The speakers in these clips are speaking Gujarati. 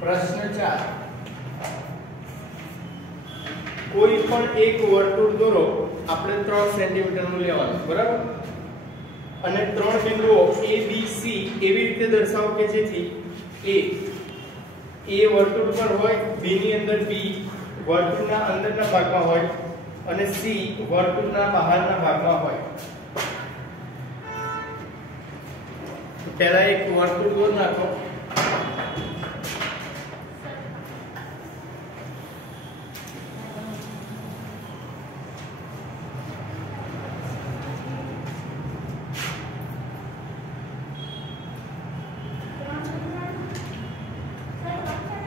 પ્રશ્ન 4 કોઈ પણ એક વર્તુળ દોરો, આપણે 3 સેન્ટીમીટર નું લેવાનું, બરાબર? અને 3 બિંદુઓ A B C એવી રીતે દર્શાવો કે જેથી A વર્તુળ પર હોય, B ની અંદર B વર્તુળના અંદરના ભાગમાં હોય અને C વર્તુળના બહારના ભાગમાં હોય. તો પહેલા એક વર્તુળ દોર નાખો.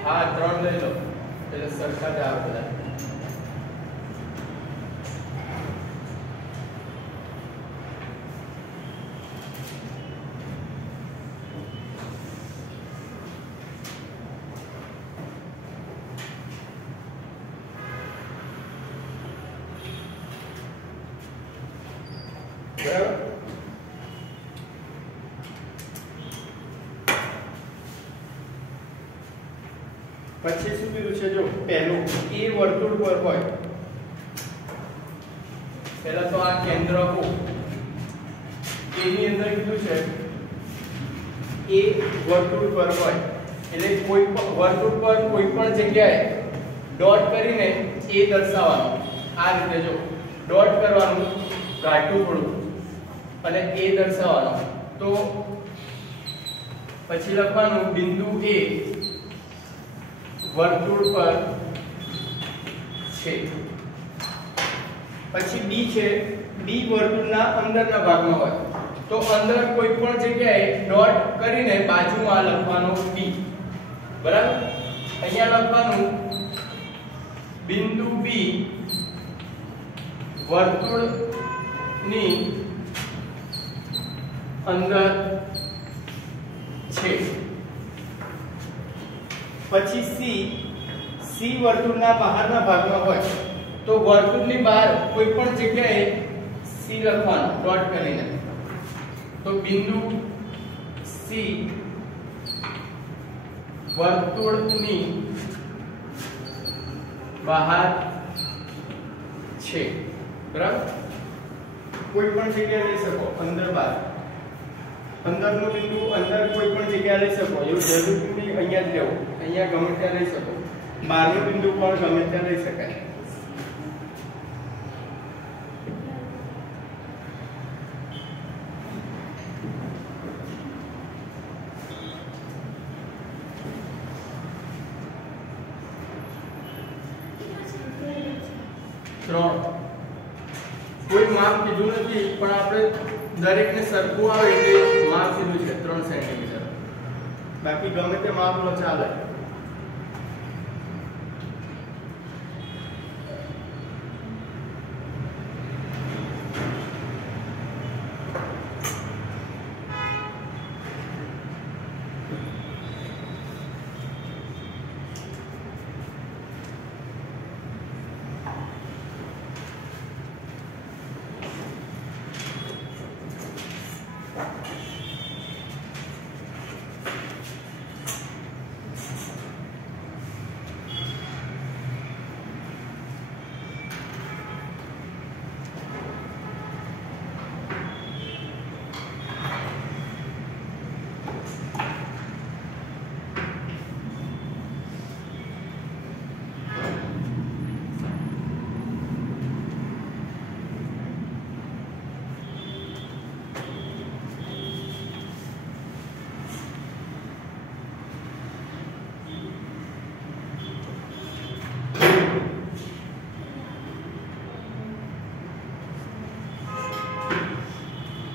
હા 3 લઈ લો એટલે સરખા જ આવે બધા. બરાબર? પછી શું કીધું છે? જો પહેલું એ વર્તુળ પર હોય, પહેલા તો આ કેન્દ્ર O એ ની અંદર કીધું છે એ વર્તુળ પર હોય એટલે કોઈ પણ વર્તુળ પર કોઈ પણ જગ્યાએ ડોટ કરીને એ દર્શાવવાનું. આ રીતે જો ડોટ કરવાનું, ઘાટું થોડું, અને એ દર્શાવવાનો. તો પછી લખવાનું બિંદુ A વર્તુળ પર છે. પછી B છે, B વર્તુળના અંદરના ભાગમાં હોય તો અંદર કોઈ પણ જગ્યાએ ડોટ કરીને બાજુમાં લખવાનું B. બરાબર? અહીંયા લખવાનું બિંદુ B વર્તુળની અંદર છે. પછી C વર્તુળના બહારના ભાગમાં હોય તો વર્તુળની બહાર કોઈ પણ જગ્યાએ C લખવાનું ડોટ કરીને. તો બિંદુ C વર્તુળની બહાર છે. બરાબર? કોઈ પણ જગ્યાએ લઈ શકો, અંદર બહાર. અંદરનું બિંદુ અંદર કોઈ પણ જગ્યાએ લઈ શકો, એવું જરૂરી નહીં અહીંયા જ લેવું. અહીંયા ગમે ત્યાં લઈ શકો. બહારનું બિંદુ પણ ગમે ત્યાં લઈ શકાય. કોઈ માપ કીધું નથી, પણ આપણે દરેકને સરખું આવે એટલે માપ કીધું છે 3 સેન્ટીમીટર. બાકી ગમે તે માપ લો ચાલે.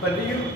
પતી ગયું?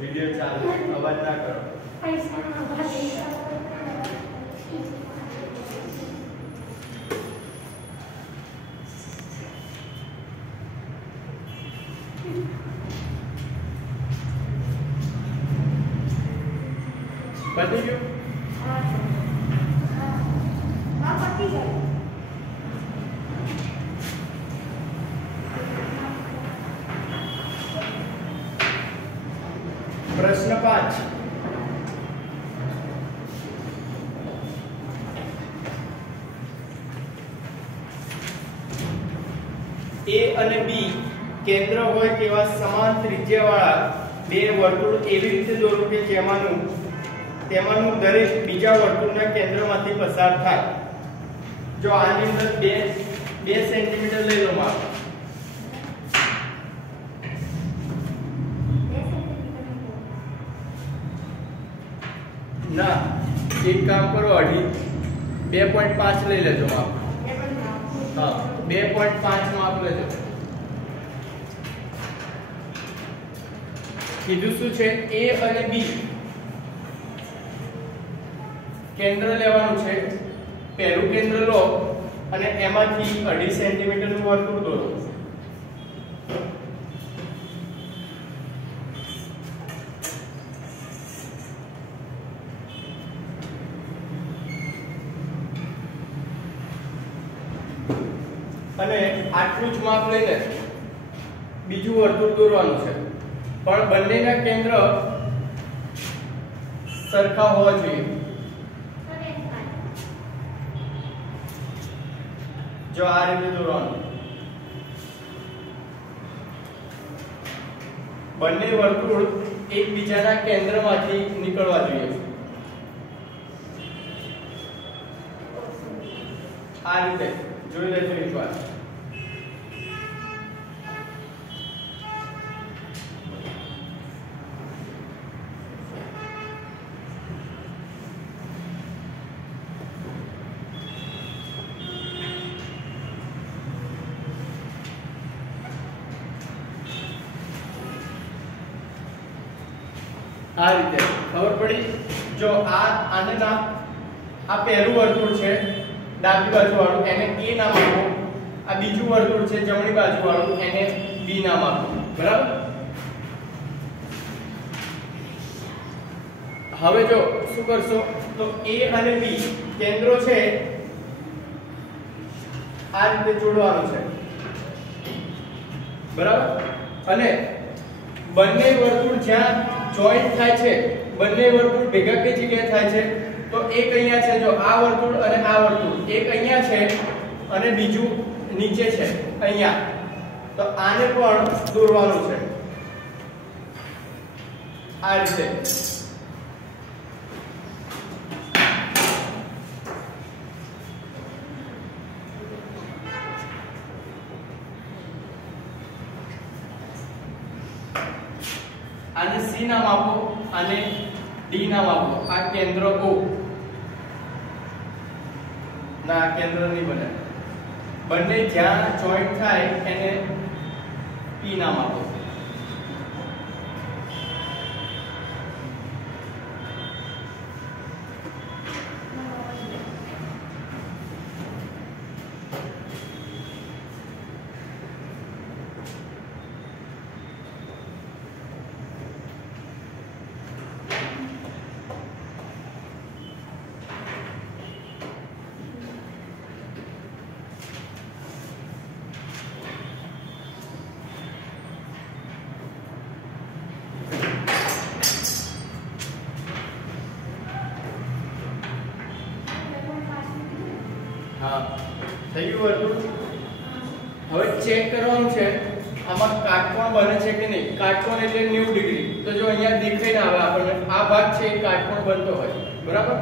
વિડિયો ચાલુ અવાજ ના કરો. પતી ગયું? પ્રશ્ન 5. A અને B કેન્દ્ર હોય તેવા સમાન ત્રિજ્યાવાળા બે વર્તુળ એવી રીતે દોરો કે તેમાંનું દરેક બીજા વર્તુળના કેન્દ્રમાંથી પસાર થાય. જો આની અંદર 2 સેન્ટીમીટર લઈ લો માપ. ના, એક કામ કરો, 2.5 લઈ લેજો માપ. હા, 2.5 માપ લેજો. કીધું શું છે? A અને B કેન્દ્ર લેવાનું છે. પહેલું કેન્દ્ર લો અને એમાંથી 2.5 સેન્ટીમીટર નું વર્તુળ દોરો. અને આટલું જ માપ લઈને બીજું વર્તુળ દોરવાનું છે. પણ બંનેના કેન્દ્ર સરખા હોવા જોઈએ. જો આ રીતે દોરવાનું. બંને વર્તુળ એકબીજાના કેન્દ્રમાંથી નીકળવા જોઈએ. આ રીતે જોઈ લેજો એકવાર. આ રીતે ખબર પડી? જો આને નામ, આ પહેલું વર્તુળ છે ડાબી બાજુ વાળું, એને A નામ આપો. આ બીજું વર્તુળ છે જમણી બાજુ વાળું, એને B નામ આપો. બરાબર? હવે જો શું કરશો તો A અને B કેન્દ્રો છે આ રીતે જોડવાનું છે. બરાબર? અને બંને વર્તુળ જ્યાં જોઈન્ટ થાય છે, બંને વર્તુળ ભેગા કઈ જગ્યાએ થાય છે તો એક અહીંયા છે. જો આ વર્તુળ અને આ વર્તુળ, એક અહીંયા છે અને બીજું નીચે છે અહીંયા. તો આને પણ દોરવાનું છે આ રીતે. આને C નામ આપો, આને D નામ આપો. આ કેન્દ્ર O ના, કેન્દ્ર નહીં બને. બંને જ્યાં જોઈન્ટ થાય એને P નામ આપો. હા, થઈ ગયું વર્તુળ. હવે ચેક કરવાનું છે આમાં કાટકોણ બને છે કે નહીં. કાટકોણ એટલે 90 ડિગ્રી. તો જો અહીંયા દેખાઈ ના આવે આપણને, આ ભાગ છે એ કાટકોણ બનતો હોય. બરાબર?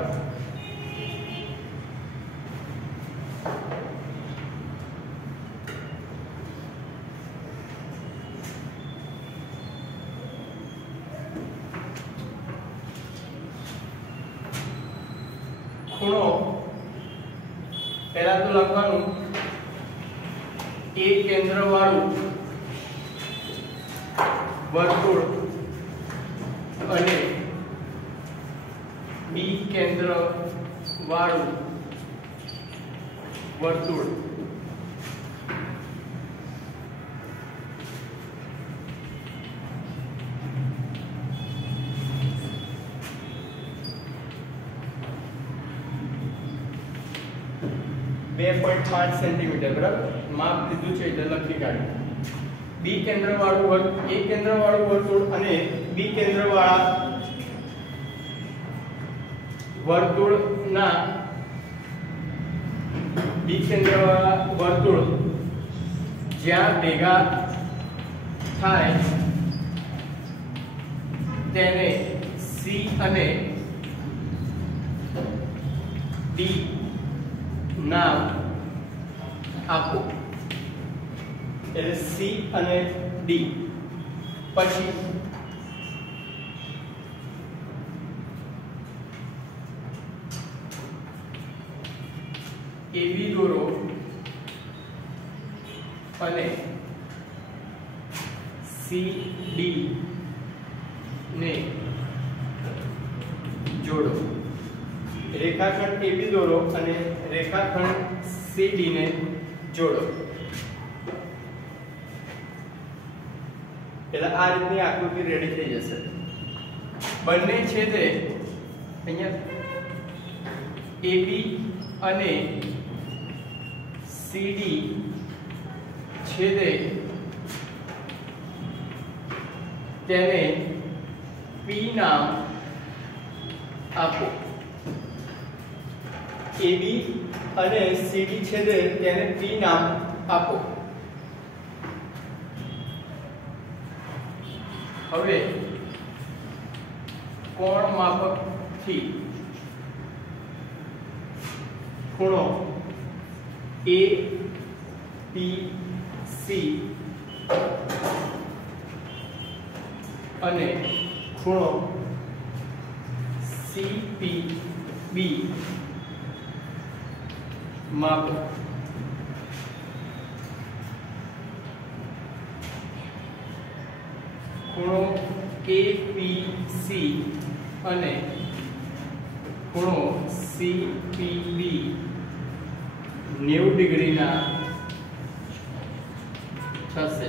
ખૂણો પહેલા તો લખવાનું એક કેન્દ્ર વાળું વર્તુળ અને બી કેન્દ્ર વાળું વર્તુળ .5 સેન્ટીમીટર બરાબર માપ લીધું છે એટલે લખી કાઢ્યું. બી કેન્દ્ર વાળું એ કેન્દ્ર વાળું વર્તુળ અને બી કેન્દ્ર વાળા વર્તુળના બી કેન્દ્ર વાળા વર્તુળ જ્યાં ભેગા થાય તેને સી અને ડી નામ આપો. એટલે સી અને ડી. પછી AB દોરો અને CD ને જોડો. રેખાખંડ AB દોરો અને રેખાખંડ CD ને જોડો. એટલે આ રીતની આકૃતિ રેડી થઈ જશે. બંને છેદે અહીંયા AB અને CD છેદે તેને P નામ આપો. AB અને CD છેદે તેને P નામ આપો. હવે કોણ માપકથી ખૂણો APC અને ખૂણો CPB માપો. ખૂણો APC અને ખૂણો CPB 90 ડિગ્રીના થશે.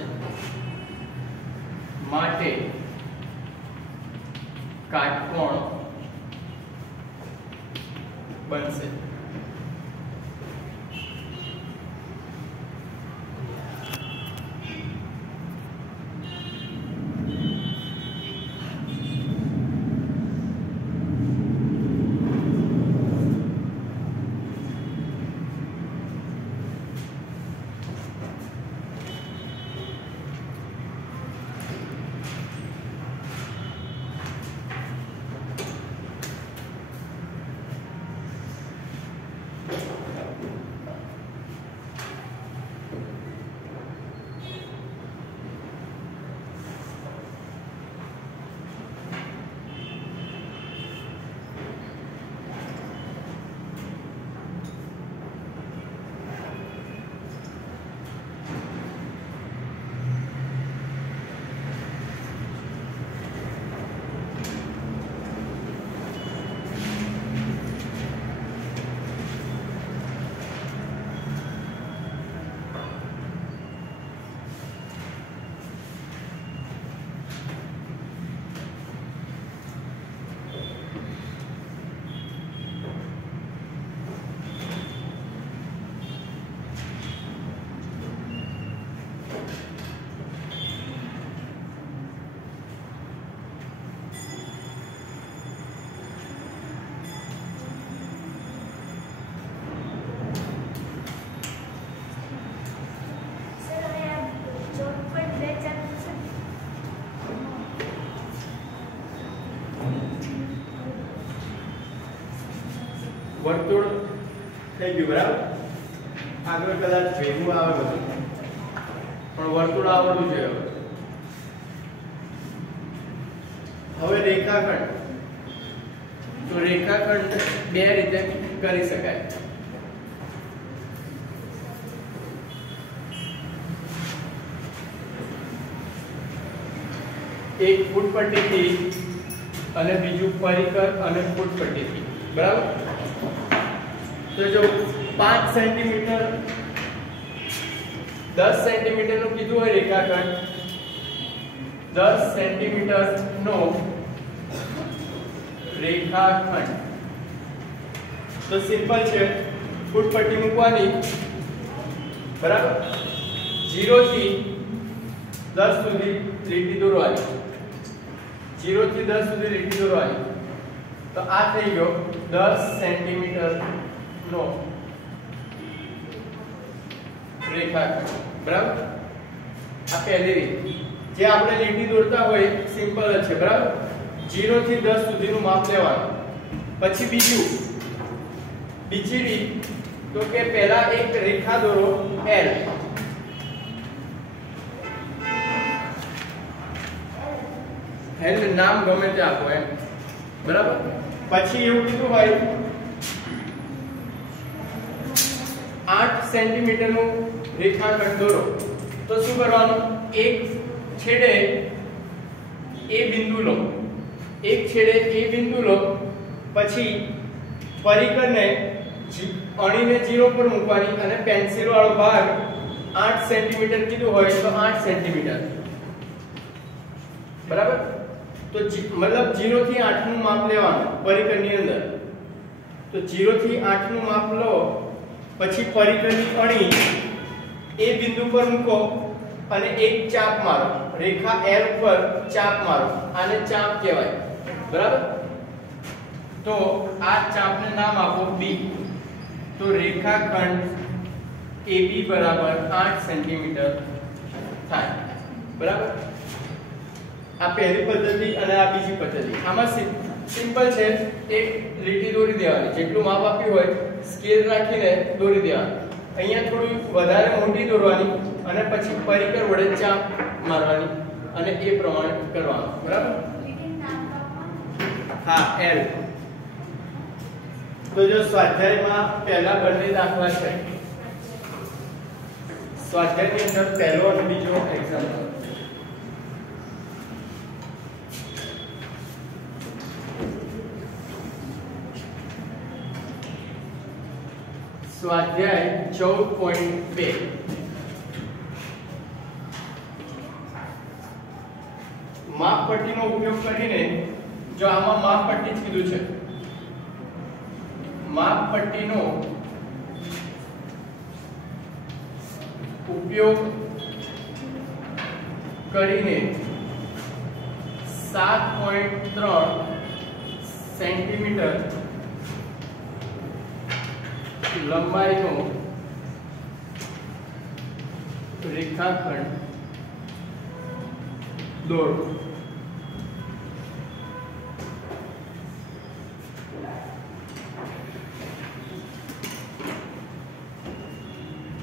માટે કાટકોણ બનશે. વર્તુળ થઈ ગયું બરાબર. આગળ કદાચ ભેગું આવે બધું પણ વર્તુળ આવડવું જોઈએ. હવે રેખાખંડ. તો રેખાખંડ બે રીતે કરી શકાય. એક ફૂટપટ્ટીથી અને બીજું પરિકર અને ફૂટપટ્ટીથી, બરાબર? તો જો 5 સેન્ટીમીટર 10 સેન્ટીમીટર નું કીધું હોય રેખાખંડ, 10 સેન્ટીમીટર નો રેખાખંડ, તો સિમ્પલ છે, ફૂટપટ્ટી મૂકવાની, બરાબર? 0 થી 10 સુધી લીટી દોરવાની, 0 થી 10 સુધી લીટી દોરવાની. તો આ થઈ ગયો 10 સેન્ટીમીટર નો રેખાખંડ, બરાબર? આ પહેલી રીત. જે આપણે લીટી દોરતા હોય સિમ્પલ જ છે, બરાબર? 0 થી 10 સુધીનું માપ લેવાનું. પછી બીજી રીત તો કે પહેલા એક રેખા દોરો L, એનું નામ ગમે તે આપો એમ, બરાબર? પછી એવું કીધું હોય 8 સેન્ટીમીટર નું રેખાખંડ દોરો. તો શું કરવાનું? એક છેડે એ બિંદુ લો, એક છેડે એ બિંદુ લો, પછી પરિકરને અણીને 0 પર મૂકવાની અને પેન્સિલ વાળો ભાગ 8 સેન્ટીમીટર કીધું હોય તો 8 સેન્ટીમીટર, બરાબર? તો મતલબ 0 થી 8 નું માપ લેવાનું પરિકરની અંદર. તો 0 થી 8 નું માપ લો, પછી પરિકરની અણી એ બિંદુ પર મૂકો અને એક ચાપ મારો, રેખા L પર ચાપ મારો. આને ચાપ કહેવાય, બરાબર? તો આ ચાપને નામ આપો B. તો રેખાખંડ AB બરાબર 8 સેન્ટીમીટર થાય, બરાબર? આ પહેલી પદ્ધતિ અને આ બીજી પદ્ધતિ. આમાં સિમ્પલ છે, એક લીટી દોરી દેવાની, જેટલું માપ આપ્યું હોય સ્કેલ રાખીને દોરી દેવાનું. અહીંયા થોડી વધારે મોટી દોરવાની અને પછી પરિકર વડે ચાપ મારવાની અને એ પ્રમાણે કરવાનું, બરાબર? હા, L. તો જો સ્વાધ્યાયમાં પહેલા બંને દાખલા છે, સ્વાધ્યાયની અંદર પહેલો અને બીજો એક્ઝામ્પલ. સ્વાધ્યાય 14.2. માપપટ્ટીનો ઉપયોગ કરીને, જો આમાં માપપટ્ટી જ કીધું છે, માપપટ્ટીનો ઉપયોગ કરીને 7.3 સેન્ટીમીટર લંબાઈનો રેખાખંડ દોરો.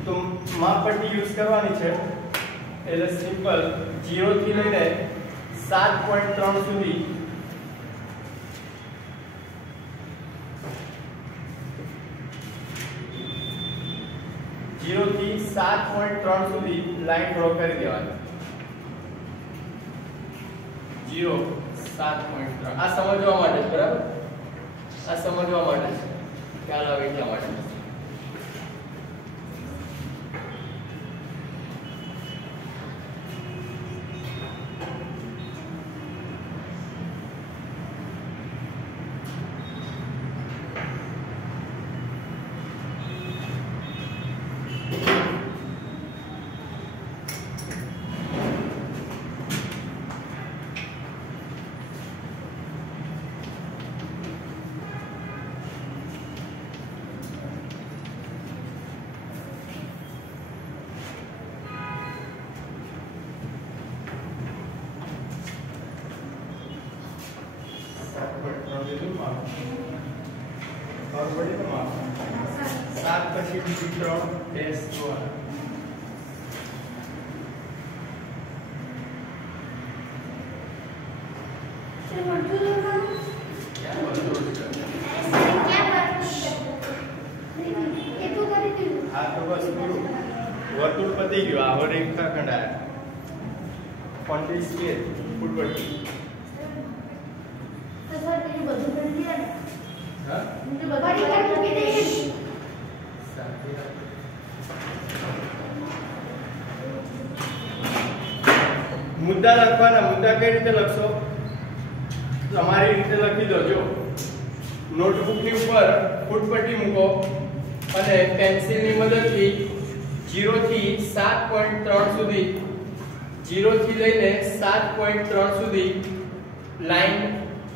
તો માપપટ્ટી યુઝ કરવાની છે, એટલે સિમ્પલ 0 થી લઈને 7.3 સુધી થી 7.3 સુધી લાઈન ડ્રો કરી દેવાની. 0 7.3. આ સમજવા માટે, બરાબર? આ સમજવા માટે ખ્યાલ આવે એટલા માટે. સાત પછી બીજી 3 ટેસ્ટ જોવાના. વર્તુળ પતી ગયું. આ રેખાખંડ આયા 25 સ્કેલ ફૂટપટ્ટી. સર એ બધું કરી દીધા ને હા એટલે બધી કરી મૂકી દઈએ મુદ્દા લખવાના મુદ્દા કઈ રીતે લખશો તમારી રીતે લખી દો જો નોટબુક ની ઉપર ફૂટપટ્ટી મૂકો અને પેન્સિલ ની મદદથી 0 થી 7.3 સુધી 0 થી લઈને 7.3 સુધી લાઈન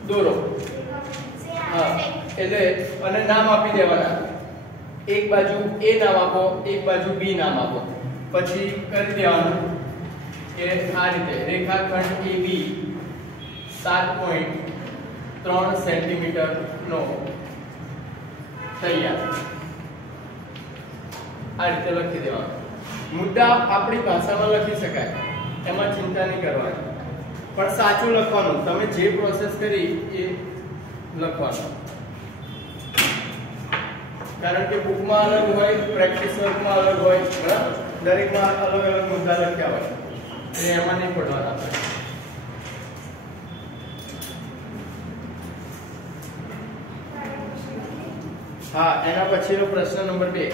દોરો હા એટલે અને નામ આપી દેવાના એક બાજુ A નામ આપો એક બાજુ B નામ આપો પછી કરી દેવાનું કે આ રીતે રેખાખંડ AB 7.3 સેન્ટીમીટર નો તૈયાર આ રીતે લખી દેવાનું મુદ્દા આપણી ભાષામાં લખી શકાય એમાં ચિંતા નહીં કરવાની પણ સાચું લખવાનું તમે જે પ્રોસેસ કરી એ લખવાનું કારણ કે બુકમાં અલગ હોય પ્રેક્ટિસ વર્કમાં અલગ હોય બરાબર દરેકમાં અલગ અલગ મુદ્દા લખ્યા હોય એટલે એમાં નહીં પડવાના આપણે હા એના પછીનો પ્રશ્ન નંબર 2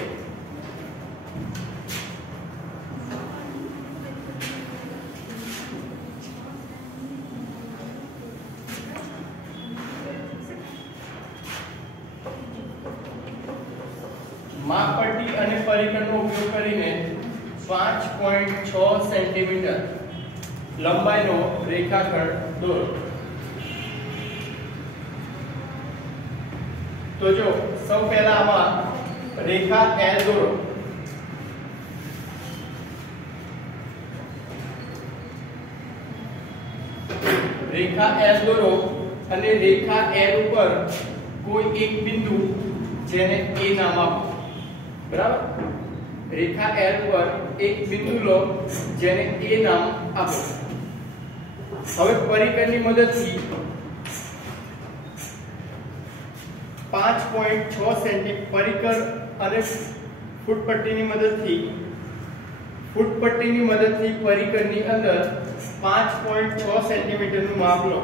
માપપટ્ટી અને પરિકરનો ઉપયોગ કરીને 5.6 સેન્ટીમીટર લંબાઈનો રેખાખંડ દોરો તો જો સૌ પહેલા આમાં રેખા L દોરો રેખા L દોરો અને રેખા L ઉપર કોઈ એક બિંદુ જેને A નામ આપો બરાબર રેખા L પર એક બિંદુ લો જેને A નામ આપો હવે પરિકરની મદદથી 5.6 સેમી પરિકર અને ફૂટપટ્ટીની મદદથી પરિકરની અંદર 5.6 સેન્ટીમીટર નું માપ લો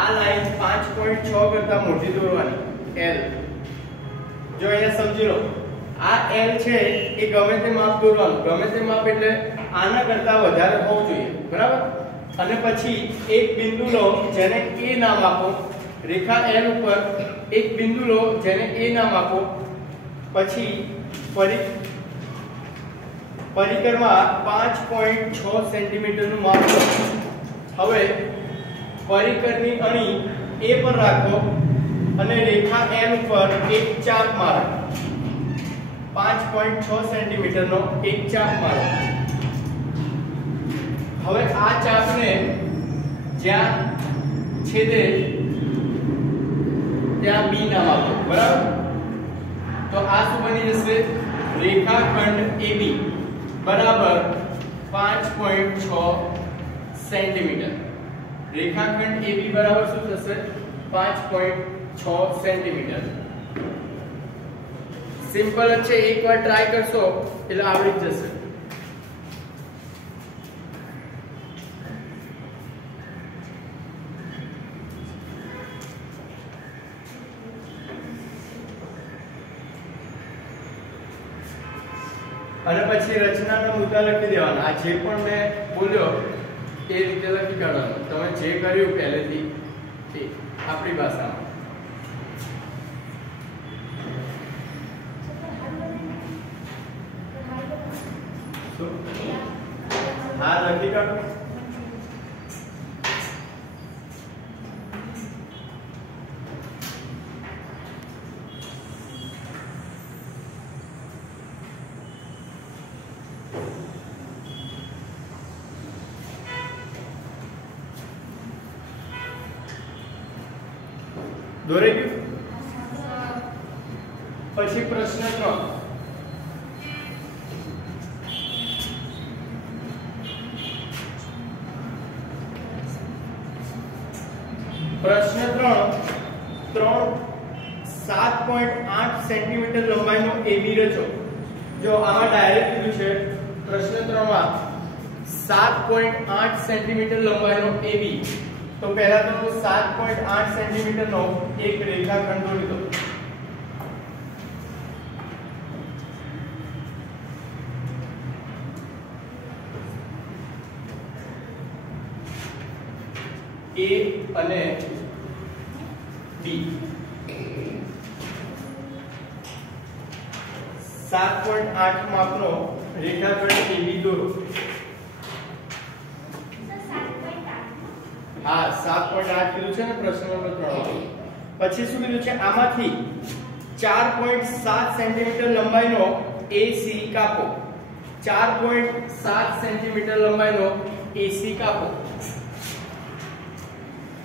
આ લાઈન 5.6 કરતા મોટી દોરવાની L જો અહીંયા સમજી લો આ L છે એ ગમે તે માપ દોરવાનું ગમે તે માપ એટલે આના કરતા વધારે હોવું જોઈએ બરાબર અને પછી એક બિંદુ લો જેને A નામ આપો રેખા L ઉપર એક બિંદુ લો જેને A નામ આપો પછી પરિકરમાં 5.6 સેન્ટીમીટર નું માપ લો હવે પરિકરની અણી A પર રાખો અને રેખા L ઉપર એક ચાપ મારો 5.6 સેન્ટીમીટર નો એક ચાપ મારો હવે આ ચાપને જ્યાં છેદે ત્યાં B નામ આપો બરાબર તો આ શું બની જશે રેખાખંડ AB બરાબર 5.6 સેન્ટીમીટર રેખાખંડ AB બરાબર શું થશે 5.6 સેન્ટીમીટર સિમ્પલ છે એકવાર ટ્રાય કરશો એટલે આવડી જશે અને પછી રચનાના મુદ્દા લખી દેવાના આ જે પણ મેં બોલ્યો એ રીતે લખી કાઢવાનું તમે જે કર્યું પહેલેથી તે આપણી ભાષામાં હા લખી કાઢો દોરાઈ ગયું પછી પ્રશ્ન 3 પ્રશ્ન 3 7.8 સેન્ટીમીટર લંબાઈનો AB રચો જો આમાં ડાયરેક્ટ કીધું છે પ્રશ્ન 3 માં 7.8 સેન્ટીમીટર લંબાઈનો AB, તો પહેલા તો 7.8 સેન્ટીમીટર નો એક રેખાખંડ દોરી દો. A અને B 7.8 માપનો રેખાખંડ AB દોરો. હા 7.8 કીધું છે ને પ્રશ્ન નંબર 3 માં. પછી શું કીધું છે આમાંથી 4.7 સેન્ટીમીટર લંબાઈનો AC કાપો. 4.7 સેન્ટીમીટર લંબાઈનો AC કાપો.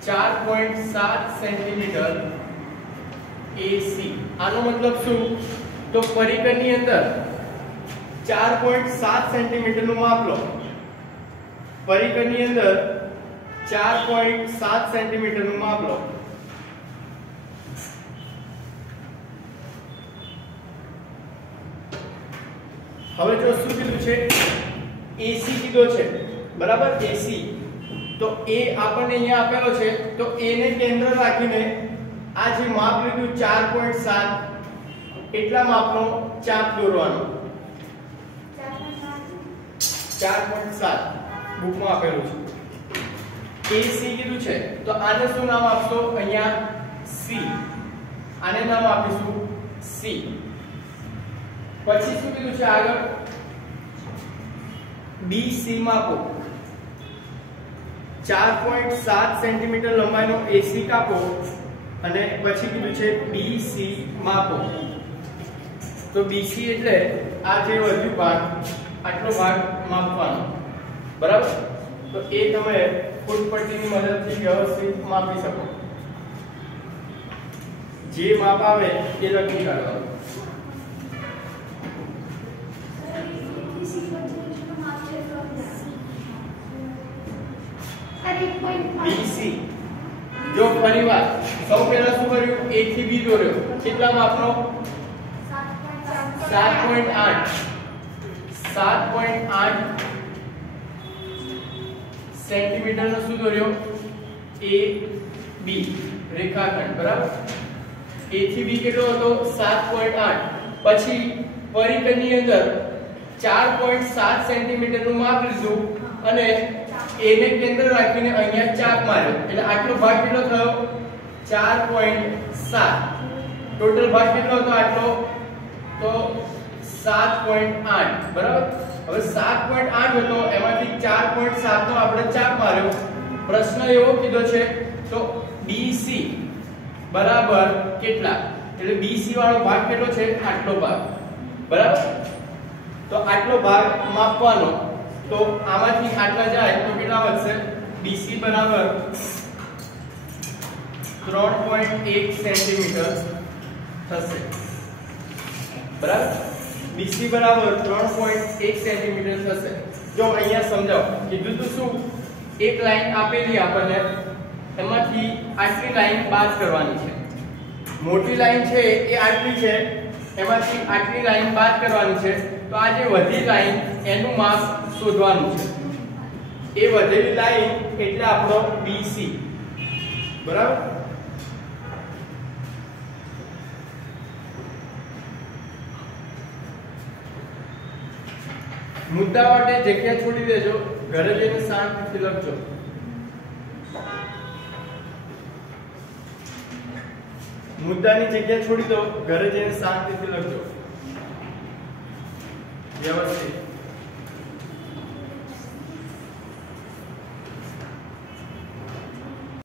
4.7 સેન્ટીમીટર AC. આનો મતલબ શું? તો પરિઘની અંદર 4.7 સેન્ટીમીટર નું માપ લો. પરિઘની અંદર 4.7 સેન્ટીમીટર નું માપ લો. હવે જો શું કીધું છે AC કીધો છે બરાબર. AC તો A આપણને અહીંયા આપેલો છે, તો A ને કેન્દ્ર રાખીને આ જે માપ લીધું 4.7 એટલા માપનો ચાપ દોરવાનો. 4.7 બુકમાં આપેલું છે. AC કીધું છે તો આને શું નામ આપશો? અહીંયા C. આને નામ આપીશું C. પછી શું કીધું છે આગળ? BC માપો. 4.7 સેન્ટીમીટર લંબાઈનો AC કાપો અને પછી કીધું છે BC માપો. તો BC એટલે આ જે વધ્યો ભાગ, આટલો ભાગ માપવાનો બરાબર. તો એ તમે ફૂટપટ્ટીની મદદથી વ્યવસ્થિત માપી શકો. જે માપ આવે એ લખી કાઢવાનું. BC જો ફરીવાર સૌ પહેલા શું કર્યું? A થી B દોર્યો. કેટલા માપનો? 7.8 સેન્ટીમીટર નો શું દોર્યો? AB રેખાખંડ બરાબર. A થી B કેટલો હતો? 7.8. પછી પરિઘની અંદર 4.7 સેન્ટીમીટર નું માપ લીધું અને A ને કેન્દ્ર રાખીને અહીંયા ચાપ માર્યો. એટલે આટલો ભાગ કેટલો થયો? 4.7. ટોટલ ભાગ કેટલો હતો આટલો? તો 7.8 બરાબર. હવે 7.8 હતો, એમાંથી 4.7 નો આપણે ચાપ માર્યો. પ્રશ્ન એવો કીધો છે તો BC બરાબર કેટલા? એટલે BC વાળો ભાગ કેટલો છે? આટલો ભાગ બરાબર. તો આટલો ભાગ માપવાનો. તો આમાંથી આટલા જાય તો કેટલા વધશે? BC બરાબર 3.1 સેન્ટીમીટર થશે બરાબર. BC બરાબર 3.1 સેન્ટીમીટર થશે. જો અહીંયા સમજાવો કીધું તો શું? એક લાઈન આપેલી આપણને, એમાંથી આટલી લાઈન બાદ કરવાની છે. મોટી લાઈન છે એ આટલી છે, એમાંથી આટલી લાઈન બાદ કરવાની છે. તો આ જે વધી લાઈન એનું માપ શોધવાનું છે. એ વધેલી લાઈન એટલે આપણો BC બરાબર. મુદ્દા માટે જગ્યા છોડી દેજો, ઘરે જઈને શાંતિથી લખજો. મુદ્દાની જગ્યા છોડી દો, ઘરે જઈને શાંતિથી લખજો વ્યવસ્થિત.